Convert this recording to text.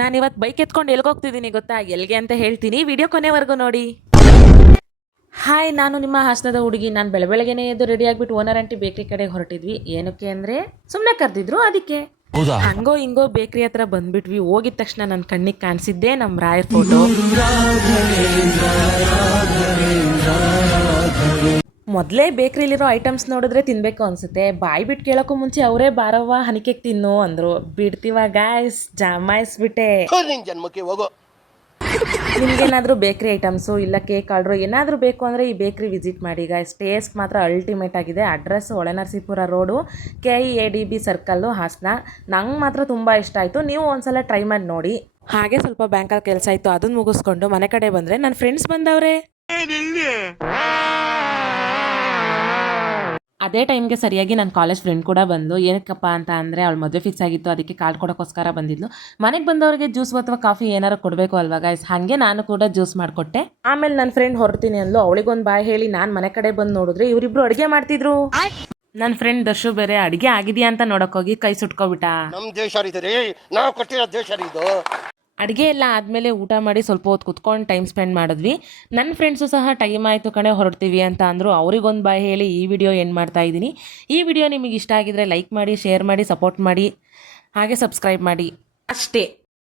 ನಾನಿವತ್ತು ಬೈಕ್ ಎತ್ಕೊಂಡು ಎಲ್ಗೋಗ್ತಿದ್ದೀನಿ ಗೊತ್ತಾ? ಎಲ್ಲಿಗೆ ಅಂತ ಹೇಳ್ತೀನಿ, ವಿಡಿಯೋ ಕೊನೆವರೆಗೂ ನೋಡಿ. ಹಾಯ್, ನಾನು ನಿಮ್ಮ ಹಾಸನದ ಹುಡುಗಿ. ನಾನು ಬೆಳಗ್ಗೆನೇ ಎದ್ದು ರೆಡಿ ಆಗಿಬಿಟ್ಟು ಓನರ್ ಆಂಟಿ ಬೇಕ್ರಿ ಕಡೆಗೆ ಹೊರಟಿದ್ವಿ. ಏನಕ್ಕೆ ಅಂದರೆ ಸುಮ್ಮನೆ ಕರೆದಿದ್ರು, ಅದಕ್ಕೆ. ಹಂಗೋ ಹಿಂಗೋ ಬೇಕ್ರಿ ಹತ್ರ ಬಂದ್ಬಿಟ್ವಿ. ಹೋಗಿದ ತಕ್ಷಣ ನನ್ನ ಕಣ್ಣಿಗೆ ಕಾಣಿಸಿದ್ದೆ ನಮ್ಮ ರಾಯರ್ ಫೋಟೋ. ಮೊದಲೇ ಬೇಕ್ರಿಲಿರೋ ಐಟಮ್ಸ್ ನೋಡಿದ್ರೆ ತಿನ್ನಬೇಕು ಅನಿಸುತ್ತೆ. ಬಾಯಿ ಬಿಟ್ಟು ಕೇಳೋಕ್ಕೂ ಮುಂಚೆ ಅವರೇ ಬಾರವ್ವ ಹನಿಕೆ ತಿನ್ನು ಅಂದರು. ಬಿಡ್ತೀವ ಗಾಯ್ಸ್, ಜಮಾಯಿಸ್ಬಿಟ್ಟೆ. ನಿಮ್ಗೇನಾದರೂ ಬೇಕ್ರಿ ಐಟಮ್ಸು ಇಲ್ಲ ಕೇಕ್ ಆರ್ಡ್ರು ಏನಾದರೂ ಬೇಕು ಅಂದರೆ ಈ ಬೇಕ್ರಿ ವಿಸಿಟ್ ಮಾಡಿ ಗಾಯ್ಸ್. ಟೇಸ್ಟ್ ಮಾತ್ರ ಅಲ್ಟಿಮೇಟ್ ಆಗಿದೆ. Address Holenarasipura road, KEADB circle, Hassan. ನಂಗೆ ಮಾತ್ರ ತುಂಬ ಇಷ್ಟ ಆಯಿತು. ನೀವು ಒಂದ್ಸಲ ಟ್ರೈ ಮಾಡಿ ನೋಡಿ. ಹಾಗೆ ಸ್ವಲ್ಪ ಬ್ಯಾಂಕಲ್ಲಿ ಕೆಲಸ ಇತ್ತು, ಅದನ್ನು ಮುಗಿಸ್ಕೊಂಡು ಮನೆ ಕಡೆ ಬಂದರೆ ನನ್ನ ಫ್ರೆಂಡ್ಸ್ ಬಂದವ್ರೆ. ಅದೇ ಟೈಮ್ಗೆ ಸರಿಯಾಗಿ ನನ್ನ ಕಾಲೇಜ್ ಫ್ರೆಂಡ್ ಕೂಡ ಬಂದು. ಏನಕ್ಕಪ್ಪ ಅಂತ ಅಂದರೆ ಅವಳು ಮದುವೆ ಫಿಕ್ಸ್ ಆಗಿತ್ತು, ಅದಕ್ಕೆ ಕಾರ್ಡ್ ಕೊಡೋಕ್ಕೋಸ್ಕರ ಬಂದಿದ್ಲು. ಮನೆಗೆ ಬಂದವರಿಗೆ ಜ್ಯೂಸ್ ಅಥವಾ ಕಾಫಿ ಏನಾರು ಕೊಡಬೇಕು ಅಲ್ವಾ ಗಾಯ್ಸ್, ಹಾಗೆ ನಾನು ಕೂಡ ಜ್ಯೂಸ್ ಮಾಡಿಕೊಟ್ಟೆ. ಆಮೇಲೆ ನನ್ನ ಫ್ರೆಂಡ್ ಹೊರಡ್ತೀನಿ ಅಂದ್ಲು. ಅವಳಿಗೊಂದು ಬಾಯ್ ಹೇಳಿ ನಾನು ಮನೆ ಕಡೆ ಬಂದು ನೋಡಿದ್ರೆ ಇವರಿಬ್ರು ಅಡುಗೆ ಮಾಡ್ತಿದ್ರು. ನನ್ನ ಫ್ರೆಂಡ್ ದರ್ಶು ಬೇರೆ ಅಡುಗೆ ಆಗಿದೆಯಾ ಅಂತ ನೋಡೋಕ್ಕೋಗಿ ಕೈ ಸುಟ್ಕೊಬಿಟ್ಟ. ಅಡುಗೆ ಎಲ್ಲ ಆದಮೇಲೆ ಊಟ ಮಾಡಿ ಸ್ವಲ್ಪ ಹೊತ್ತು ಕುತ್ಕೊಂಡು ಟೈಮ್ ಸ್ಪೆಂಡ್ ಮಾಡಿದ್ವಿ. ನನ್ನ ಫ್ರೆಂಡ್ಸು ಸಹ ಟೈಮ್ ಆಯಿತು ಕಣೆ ಹೊರಡ್ತೀವಿ ಅಂತ ಅಂದರು. ಅವ್ರಿಗೊಂದು ಬಾಯ್ ಹೇಳಿ ಈ ವಿಡಿಯೋ ಎಂಡ್ ಮಾಡ್ತಾ ಇದ್ದೀನಿ. ಈ ವಿಡಿಯೋ ನಿಮಗೆ ಇಷ್ಟ ಆಗಿದ್ರೆ ಲೈಕ್ ಮಾಡಿ, ಶೇರ್ ಮಾಡಿ, ಸಪೋರ್ಟ್ ಮಾಡಿ, ಹಾಗೆ ಸಬ್ಸ್ಕ್ರೈಬ್ ಮಾಡಿ ಅಷ್ಟೇ.